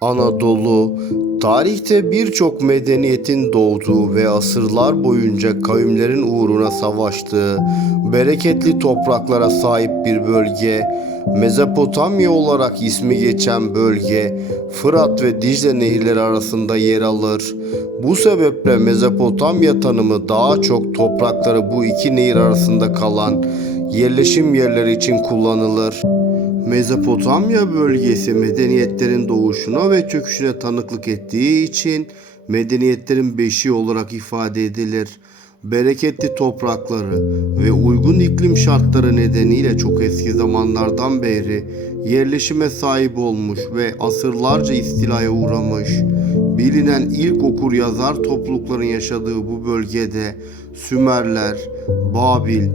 Anadolu, tarihte birçok medeniyetin doğduğu ve asırlar boyunca kavimlerin uğruna savaştığı bereketli topraklara sahip bir bölge. Mezopotamya olarak ismi geçen bölge, Fırat ve Dicle nehirleri arasında yer alır. Bu sebeple Mezopotamya tanımı daha çok toprakları bu iki nehir arasında kalan yerleşim yerleri için kullanılır. Mezopotamya bölgesi medeniyetlerin doğuşuna ve çöküşüne tanıklık ettiği için medeniyetlerin beşiği olarak ifade edilir. Bereketli toprakları ve uygun iklim şartları nedeniyle çok eski zamanlardan beri yerleşime sahip olmuş ve asırlarca istilaya uğramış. Bilinen ilk okur yazar toplulukların yaşadığı bu bölgede Sümerler, Babil,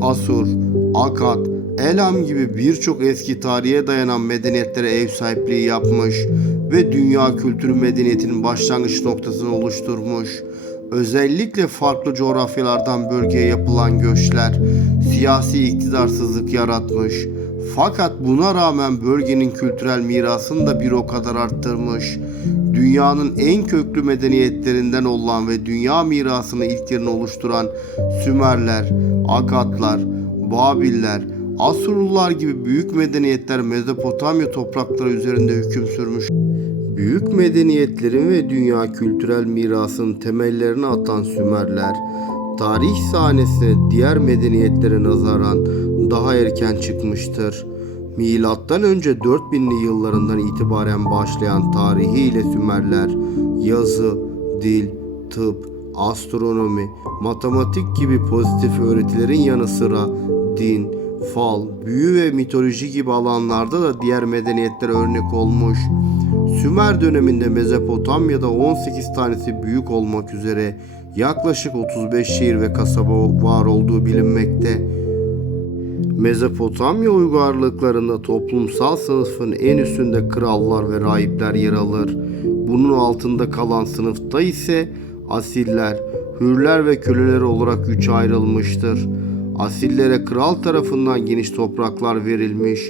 Asur, Akkad, Elam gibi birçok eski tarihe dayanan medeniyetlere ev sahipliği yapmış ve dünya kültürü medeniyetinin başlangıç noktasını oluşturmuş. Özellikle farklı coğrafyalardan bölgeye yapılan göçler siyasi iktidarsızlık yaratmış. Fakat buna rağmen bölgenin kültürel mirasını da bir o kadar arttırmış. Dünyanın en köklü medeniyetlerinden olan ve dünya mirasını ilk yerini oluşturan Sümerler, Akatlar, Babiller, Asurlular gibi büyük medeniyetler Mezopotamya toprakları üzerinde hüküm sürmüş. Büyük medeniyetlerin ve dünya kültürel mirasının temellerini atan Sümerler, tarih sahnesine diğer medeniyetlere nazaran daha erken çıkmıştır. Milattan önce 4000'li yıllarından itibaren başlayan tarihiyle Sümerler yazı, dil, tıp, astronomi, matematik gibi pozitif öğretilerin yanı sıra din, fal, büyü ve mitoloji gibi alanlarda da diğer medeniyetlere örnek olmuş. Sümer döneminde Mezopotamya'da 18 tanesi büyük olmak üzere yaklaşık 35 şehir ve kasaba var olduğu bilinmekte. Mezopotamya uygarlıklarında toplumsal sınıfın en üstünde krallar ve rahipler yer alır. Bunun altında kalan sınıfta ise asiller, hürler ve köleler olarak üçe ayrılmıştır. Asillere kral tarafından geniş topraklar verilmiş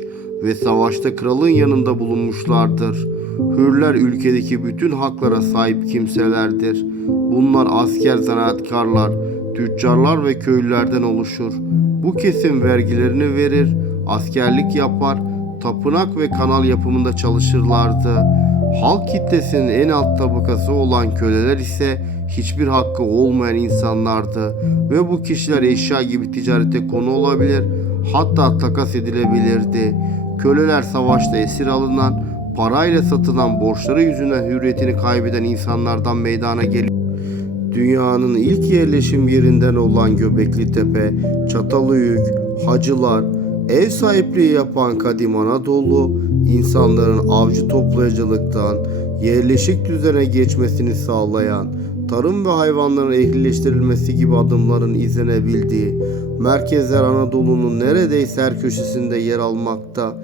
ve savaşta kralın yanında bulunmuşlardır. Hürler ülkedeki bütün haklara sahip kimselerdir. Bunlar asker zanaatkarlar, tüccarlar ve köylülerden oluşur. Bu kesim vergilerini verir, askerlik yapar, tapınak ve kanal yapımında çalışırlardı. Halk kitlesinin en alt tabakası olan köleler ise hiçbir hakkı olmayan insanlardı ve bu kişiler eşya gibi ticarete konu olabilir, hatta takas edilebilirdi. Köleler savaşta esir alınan, parayla satılan borçları yüzünden hürriyetini kaybeden insanlardan meydana geliyor. Dünyanın ilk yerleşim yerinden olan Göbekli Tepe, Çatalhöyük, Hacılar, ev sahipliği yapan kadim Anadolu, insanların avcı toplayıcılıktan yerleşik düzene geçmesini sağlayan, tarım ve hayvanların ehlileştirilmesi gibi adımların izlenebildiği, merkezler Anadolu'nun neredeyse her köşesinde yer almakta.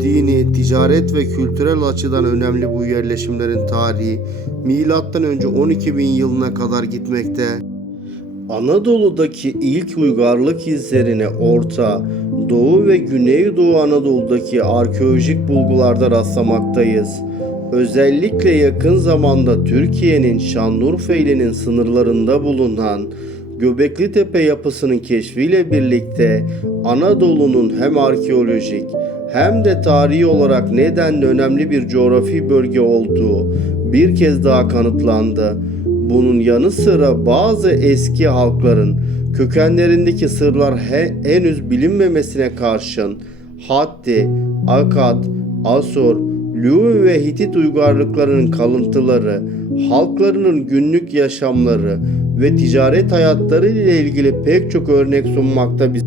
Dini, ticaret ve kültürel açıdan önemli bu yerleşimlerin tarihi milattan önce 12 bin yılına kadar gitmekte. Anadolu'daki ilk uygarlık izlerine Orta, Doğu ve Güneydoğu Anadolu'daki arkeolojik bulgularda rastlamaktayız. Özellikle yakın zamanda Türkiye'nin Şanlıurfa ilinin sınırlarında bulunan Göbekli Tepe yapısının keşfiyle birlikte Anadolu'nun hem arkeolojik hem de tarihi olarak nedenle önemli bir coğrafi bölge olduğu bir kez daha kanıtlandı. Bunun yanı sıra bazı eski halkların kökenlerindeki sırlar he- henüz bilinmemesine karşın Hatti, Akkad, Asur, Lü ve Hitit uygarlıklarının kalıntıları, halklarının günlük yaşamları ve ticaret hayatları ile ilgili pek çok örnek sunmakta bize.